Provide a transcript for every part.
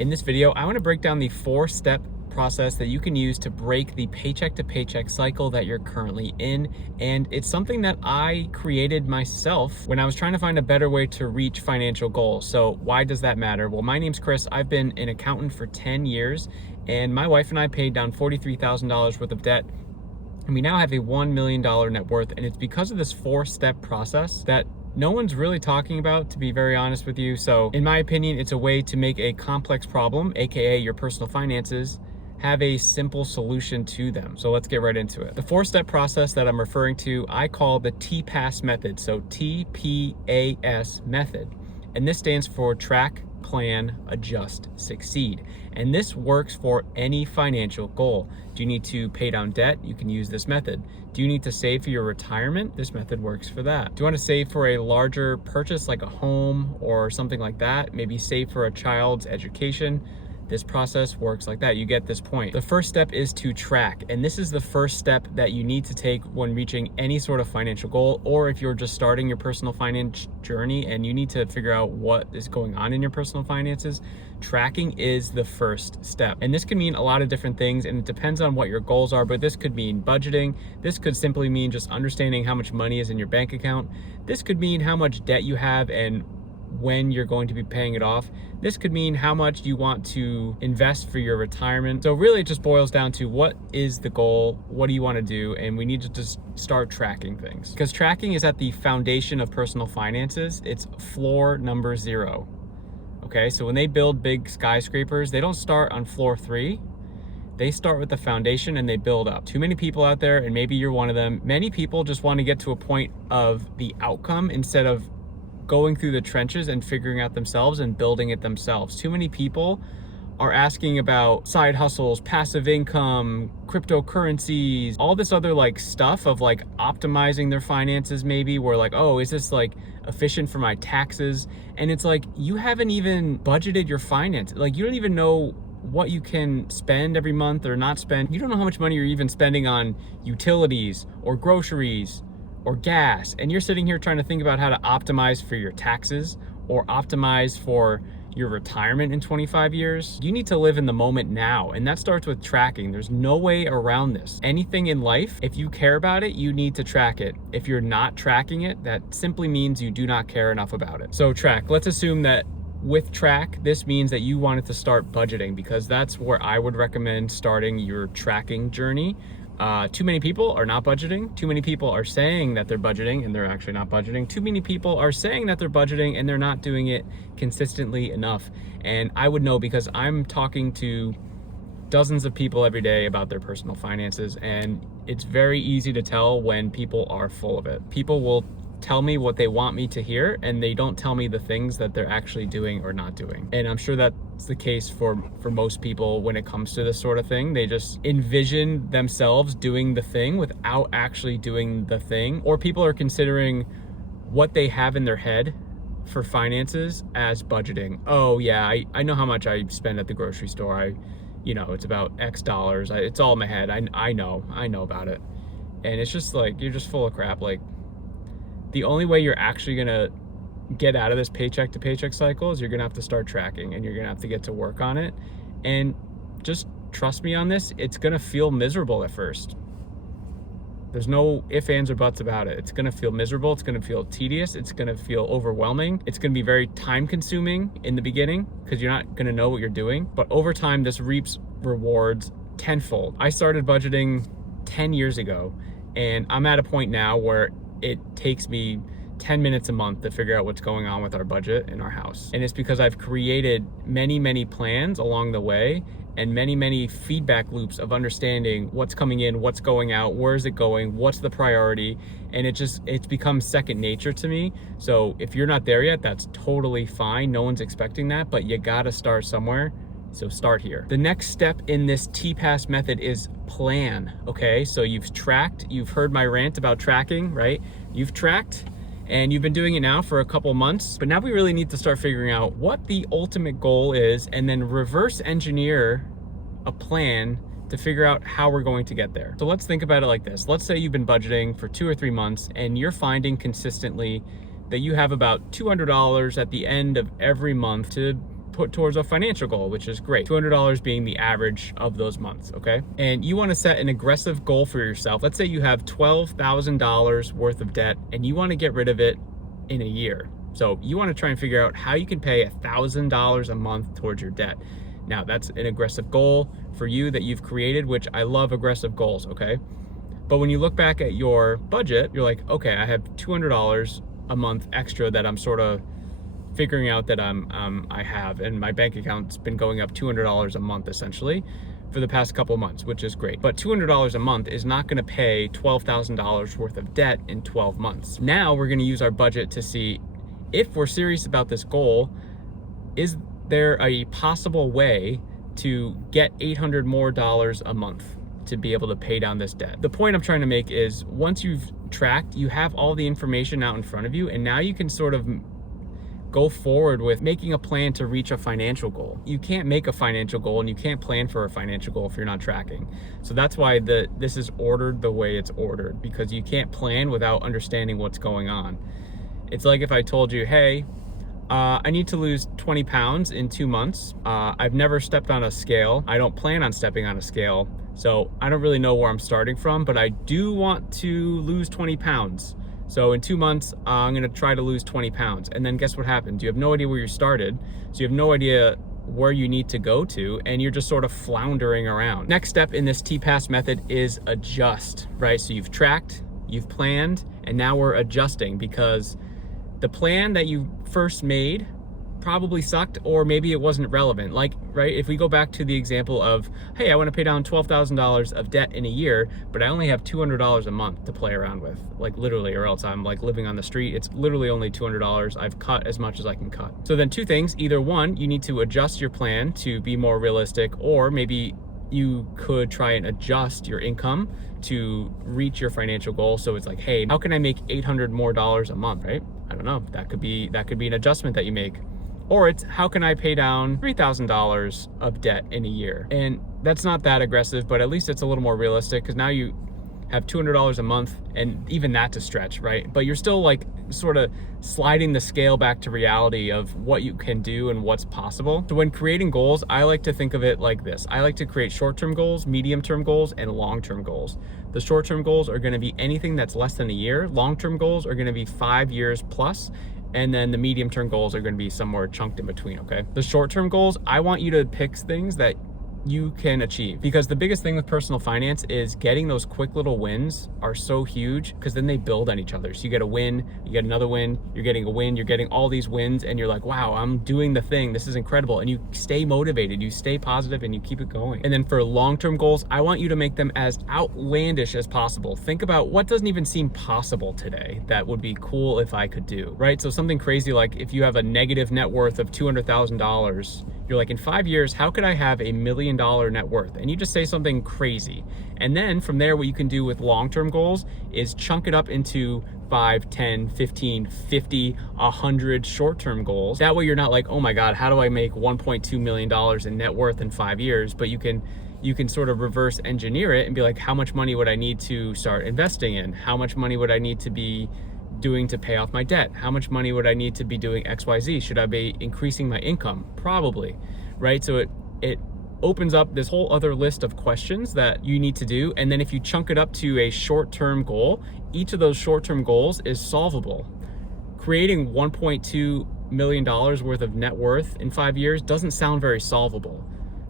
In this video, I want to break down the 4-step process that you can use to break the paycheck to paycheck cycle that you're currently in. And it's something that I created myself when I was trying to find a better way to reach financial goals. So why does that matter? Well, my name's Chris. I've been an accountant for 10 years, and my wife and I paid down $43,000 worth of debt. And we now have a $1 million net worth. And it's because of this 4-step process that no one's really talking about, to be very honest with you. So in my opinion, it's a way to make a complex problem, AKA your personal finances, have a simple solution to them. So let's get right into it. The 4-step process that I'm referring to, I call the TPAS method. So TPAS method. And this stands for track, plan, adjust, succeed. And this works for any financial goal. Do you need to pay down debt? You can use this method. Do you need to save for your retirement? This method works for that. Do you want to save for a larger purchase like a home or something like that? Maybe save for a child's education? This process works like that. You get this point. The first step is to track. And this is the first step that you need to take when reaching any sort of financial goal, or if you're just starting your personal finance journey and you need to figure out what is going on in your personal finances. Tracking is the first step. And this can mean a lot of different things, and it depends on what your goals are, but this could mean budgeting. This could simply mean just understanding how much money is in your bank account. This could mean how much debt you have and when you're going to be paying it off. This could mean how much you want to invest for your retirement. So really it just boils down to what is the goal, what do you want to do, and we need to just start tracking things. Because tracking is at the foundation of personal finances. It's floor number 0. Okay, so when they build big skyscrapers, they don't start on floor 3. They start with the foundation and they build up. Too many people out there, and maybe you're one of them, many people just want to get to a point of the outcome instead of going through the trenches and figuring out themselves and building it themselves. Too many people are asking about side hustles, passive income, cryptocurrencies, all this other like stuff of like optimizing their finances maybe, where like, oh, is this like efficient for my taxes? And it's like, you haven't even budgeted your finances. Like, you don't even know what you can spend every month or not spend. You don't know how much money you're even spending on utilities or groceries or gas, and you're sitting here trying to think about how to optimize for your taxes or optimize for your retirement in 25 years. You need to live in the moment now, and that starts with tracking. There's no way around this. Anything in life, if you care about it, you need to track it. If you're not tracking it, that simply means you do not care enough about it. So track. Let's assume that with track, this means that you wanted to start budgeting, because that's where I would recommend starting your tracking journey. Too many people are not budgeting. Too many people are saying that they're budgeting and they're actually not budgeting. Too many people are saying that they're budgeting and they're not doing it consistently enough. And I would know, because I'm talking to dozens of people every day about their personal finances, and it's very easy to tell when people are full of it. People will tell me what they want me to hear, and they don't tell me the things that they're actually doing or not doing. And I'm sure that's the case for most people when it comes to this sort of thing. They just envision themselves doing the thing without actually doing the thing. Or people are considering what they have in their head for finances as budgeting. Oh yeah, I know how much I spend at the grocery store. It's about X dollars. It's all in my head. I know about it. And it's just like, you're just full of crap. Like, the only way you're actually gonna get out of this paycheck to paycheck cycle is you're gonna have to start tracking, and you're gonna have to get to work on it. And just trust me on this, it's gonna feel miserable at first. There's no ifs, ands, or buts about it. It's gonna feel miserable, it's gonna feel tedious, it's gonna feel overwhelming. It's gonna be very time consuming in the beginning, because you're not gonna know what you're doing. But over time, this reaps rewards tenfold. I started budgeting 10 years ago, and I'm at a point now where it takes me 10 minutes a month to figure out what's going on with our budget in our house. And it's because I've created many plans along the way, and many feedback loops of understanding what's coming in, what's going out, where is it going, what's the priority. And it's become second nature to me. So if you're not there yet, that's totally fine. No one's expecting that, but you gotta start somewhere. So start here. The next step in this TPAS method is plan. Okay, so you've tracked, you've heard my rant about tracking, right? You've tracked, and you've been doing it now for a couple months, but now we really need to start figuring out what the ultimate goal is, and then reverse engineer a plan to figure out how we're going to get there. So let's think about it like this. Let's say you've been budgeting for 2 or 3 months, and you're finding consistently that you have about $200 at the end of every month to put towards a financial goal, which is great. $200 being the average of those months, okay? And you wanna set an aggressive goal for yourself. Let's say you have $12,000 worth of debt and you wanna get rid of it in a year. So you wanna try and figure out how you can pay $1,000 a month towards your debt. Now that's an aggressive goal for you that you've created, which I love aggressive goals, okay? But when you look back at your budget, you're like, okay, I have $200 a month extra that I'm sort of figuring out that I have, and my bank account's been going up $200 a month essentially for the past couple months, which is great. But $200 a month is not gonna pay $12,000 worth of debt in 12 months. Now we're gonna use our budget to see if we're serious about this goal, is there a possible way to get $800 more a month to be able to pay down this debt? The point I'm trying to make is once you've tracked, you have all the information out in front of you, and now you can sort of go forward with making a plan to reach a financial goal. You can't make a financial goal and you can't plan for a financial goal if you're not tracking. So that's why this is ordered the way it's ordered, because you can't plan without understanding what's going on. It's like if I told you, hey, I need to lose 20 pounds in 2 months. I've never stepped on a scale. I don't plan on stepping on a scale. So I don't really know where I'm starting from, but I do want to lose 20 pounds. So in 2 months, I'm gonna try to lose 20 pounds. And then guess what happens? You have no idea where you started. So you have no idea where you need to go to, and you're just sort of floundering around. Next step in this TPASS method is adjust, right? So you've tracked, you've planned, and now we're adjusting because the plan that you first made probably sucked, or maybe it wasn't relevant. Like, right, if we go back to the example of, hey, I wanna pay down $12,000 of debt in a year, but I only have $200 a month to play around with, like literally, or else I'm like living on the street. It's literally only $200. I've cut as much as I can cut. So then two things, either one, you need to adjust your plan to be more realistic, or maybe you could try and adjust your income to reach your financial goal. So it's like, hey, how can I make $800 more a month, right? I don't know, that could be an adjustment that you make. Or it's, how can I pay down $3,000 of debt in a year? And that's not that aggressive, but at least it's a little more realistic, because now you have $200 a month, and even that's a stretch, right? But you're still like sort of sliding the scale back to reality of what you can do and what's possible. So when creating goals, I like to think of it like this. I like to create short-term goals, medium-term goals, and long-term goals. The short-term goals are gonna be anything that's less than a year. Long-term goals are gonna be 5 years plus. And then the medium-term goals are gonna be somewhere chunked in between, okay? The short-term goals, I want you to pick things that you can achieve, because the biggest thing with personal finance is getting those quick little wins are so huge, because then they build on each other. So you get a win, you get another win, you're getting a win, you're getting all these wins, and you're like, wow, I'm doing the thing, this is incredible. And you stay motivated, you stay positive, and you keep it going. And then for long-term goals, I want you to make them as outlandish as possible. Think about what doesn't even seem possible today that would be cool if I could do, right? So something crazy like if you have a negative net worth of $200,000, you're like, in 5 years, how could I have $1 million net worth? And you just say something crazy. And then from there, what you can do with long-term goals is chunk it up into 5, 10, 15, 50, 100 short-term goals. That way you're not like, oh my God, how do I make $1.2 million in net worth in 5 years? But you can sort of reverse engineer it and be like, how much money would I need to start investing in? How much money would I need to be doing to pay off my debt? How much money would I need to be doing XYZ? Should I be increasing my income? Probably, right? So it opens up this whole other list of questions that you need to do. And then if you chunk it up to a short-term goal, each of those short-term goals is solvable. Creating $1.2 million worth of net worth in 5 years doesn't sound very solvable.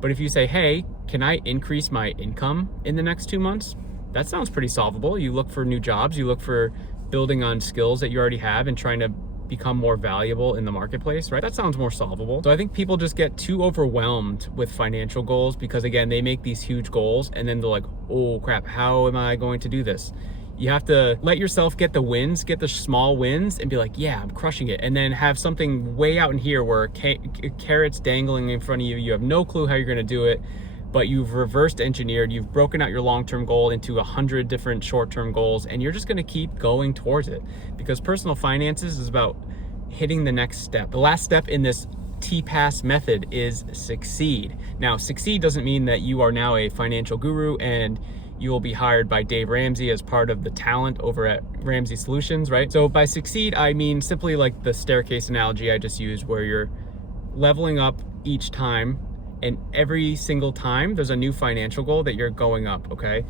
But if you say, hey, can I increase my income in the next 2 months? That sounds pretty solvable. You look for new jobs, you look for building on skills that you already have and trying to become more valuable in the marketplace, right? That sounds more solvable. So I think people just get too overwhelmed with financial goals because, again, they make these huge goals and then they're like, oh crap, how am I going to do this? You have to let yourself get the wins, get the small wins and be like, yeah, I'm crushing it. And then have something way out in here where carrots dangling in front of you. You have no clue how you're gonna do it, but you've reversed engineered, you've broken out your long-term goal into 100 different short-term goals, and you're just gonna keep going towards it, because personal finances is about hitting the next step. The last step in this TPASS method is succeed. Now, succeed doesn't mean that you are now a financial guru and you will be hired by Dave Ramsey as part of the talent over at Ramsey Solutions, right? So by succeed, I mean simply like the staircase analogy I just used, where you're leveling up each time, and every single time there's a new financial goal that you're going up, okay?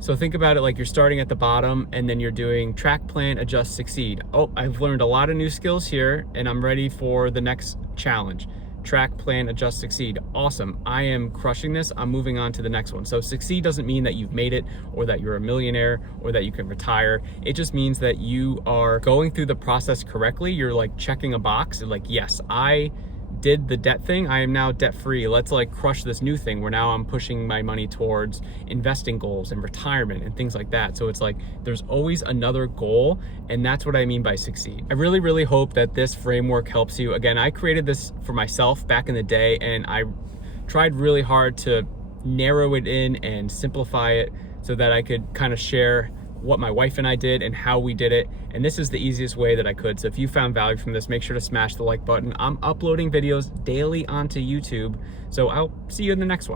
So think about it like you're starting at the bottom and then you're doing track, plan, adjust, succeed. Oh, I've learned a lot of new skills here and I'm ready for the next challenge. Track, plan, adjust, succeed. Awesome. I am crushing this. I'm moving on to the next one. So succeed doesn't mean that you've made it or that you're a millionaire or that you can retire. It just means that you are going through the process correctly. You're like checking a box and like, yes, I did the debt thing. I am now debt free. Let's like crush this new thing where now I'm pushing my money towards investing goals and retirement and things like that. So it's like there's always another goal, and that's what I mean by succeed. I really, really hope that this framework helps you. Again, I created this for myself back in the day, and I tried really hard to narrow it in and simplify it so that I could kind of share what my wife and I did and how we did it. And this is the easiest way that I could. So if you found value from this, make sure to smash the like button. I'm uploading videos daily onto YouTube. So I'll see you in the next one.